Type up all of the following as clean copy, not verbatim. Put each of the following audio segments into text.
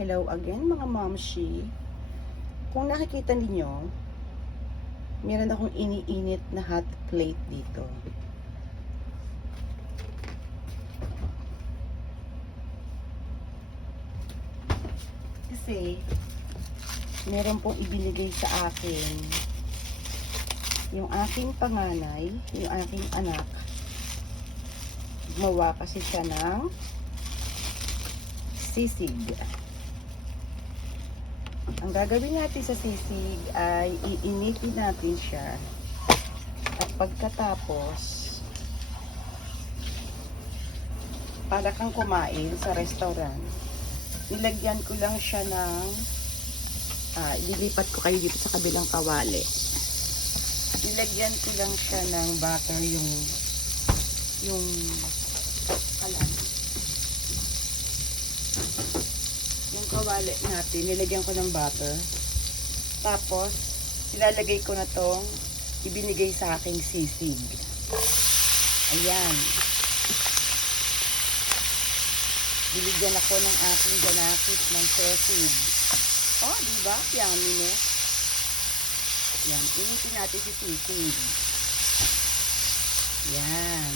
Hello again mga momshi. Kung nakikita niyo, meron akong iniinit na hot plate dito. Kasi meron pong ibinigay sa akin yung aking panganay, yung aking anak. Gumawa kasi siya ng sisig. Ang gagawin natin sa sisig ay iinitin natin siya. At pagkatapos, para kang kumain sa restaurant, nilagyan ko lang siya ng ililipat ko kayo dito sa kabilang kawali. Nilagyan ko lang siya ng butter, yung kalan. Yung kawali natin, nilagyan ko ng butter. Tapos, ilalagay ko na tong ibinigay sa aking sisig. Ayan. Biligyan ako ng aking ganakit ng sisig. Oh, diba? Yummy, no? Yan. Initin natin si sisig. Yan.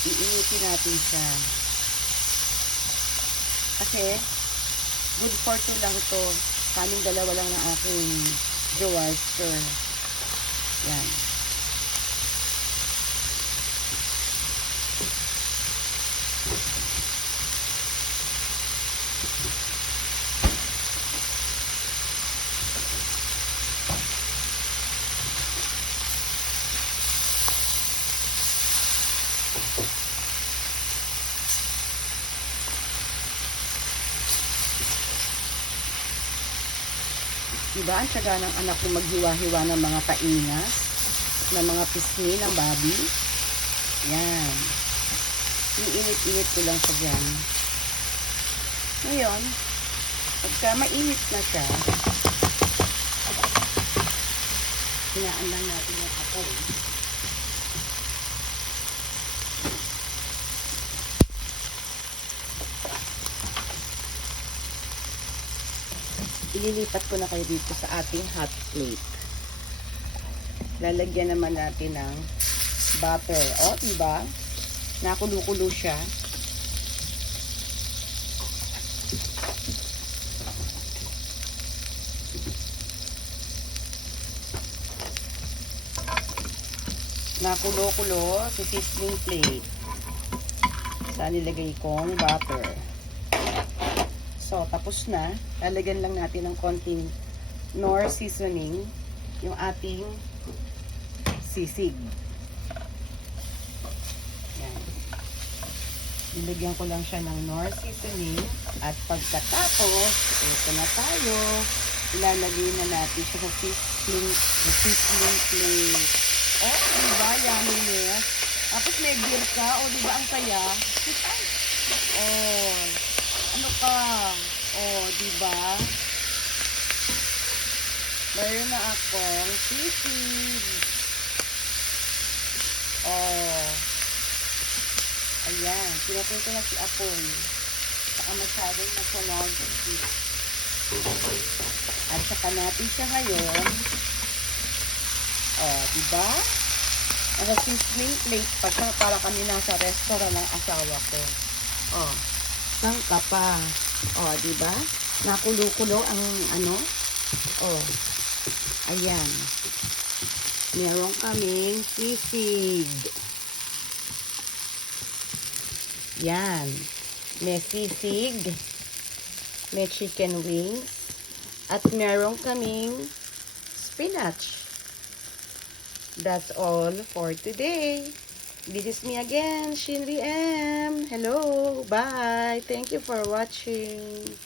Iinitin natin siya. Kasi, good for two lang to. Kaming dalawa lang ng aking drawer. Yan. Diba, ang tiyaga ng anak ko maghiwa-hiwa ng mga kainas, ng mga pisngi ng babi. Yan. Iinit-init ko lang siya dyan. Ngayon, pagka mainit na siya, hinaan lang natin yung apoy. Ililipat ko na kayo dito sa ating hot plate. Lalagyan naman natin ng butter. O, diba? Nakulo-kulo siya. Nakulo-kulo sa sizzling plate. Saan nilagay kong butter. So, tapos na. Lalagyan lang natin ng konting Knorr seasoning yung ating sisig. Yan. Nilagyan ko lang siya ng Knorr seasoning. At pagkatapos, ito na tayo. Ilalagay na natin siya sa sizzling plate. Oh, diba? Yumminess. Tapos may beer ka. O, diba ang saya? Oh, ano ka? Oh, diba? Mayroon na akong sisig. Oh. Ayan. Pinatay ko na si Apoy. Saka masyadong nasunog. At saka natin siya ngayon. Oh, diba? Nasa sizzling plate pa siya. Para kami nasa restaurant ng asawa ko. Oh. Saan ka pa? Oh, diba? Nakulo-kulo ang ano? Oh. Ayan. Meron kaming sisig. Yan. May sisig. May chicken wings. At meron kaming spinach. That's all for today. This is me again, Shinri M. Hello. Bye. Thank you for watching.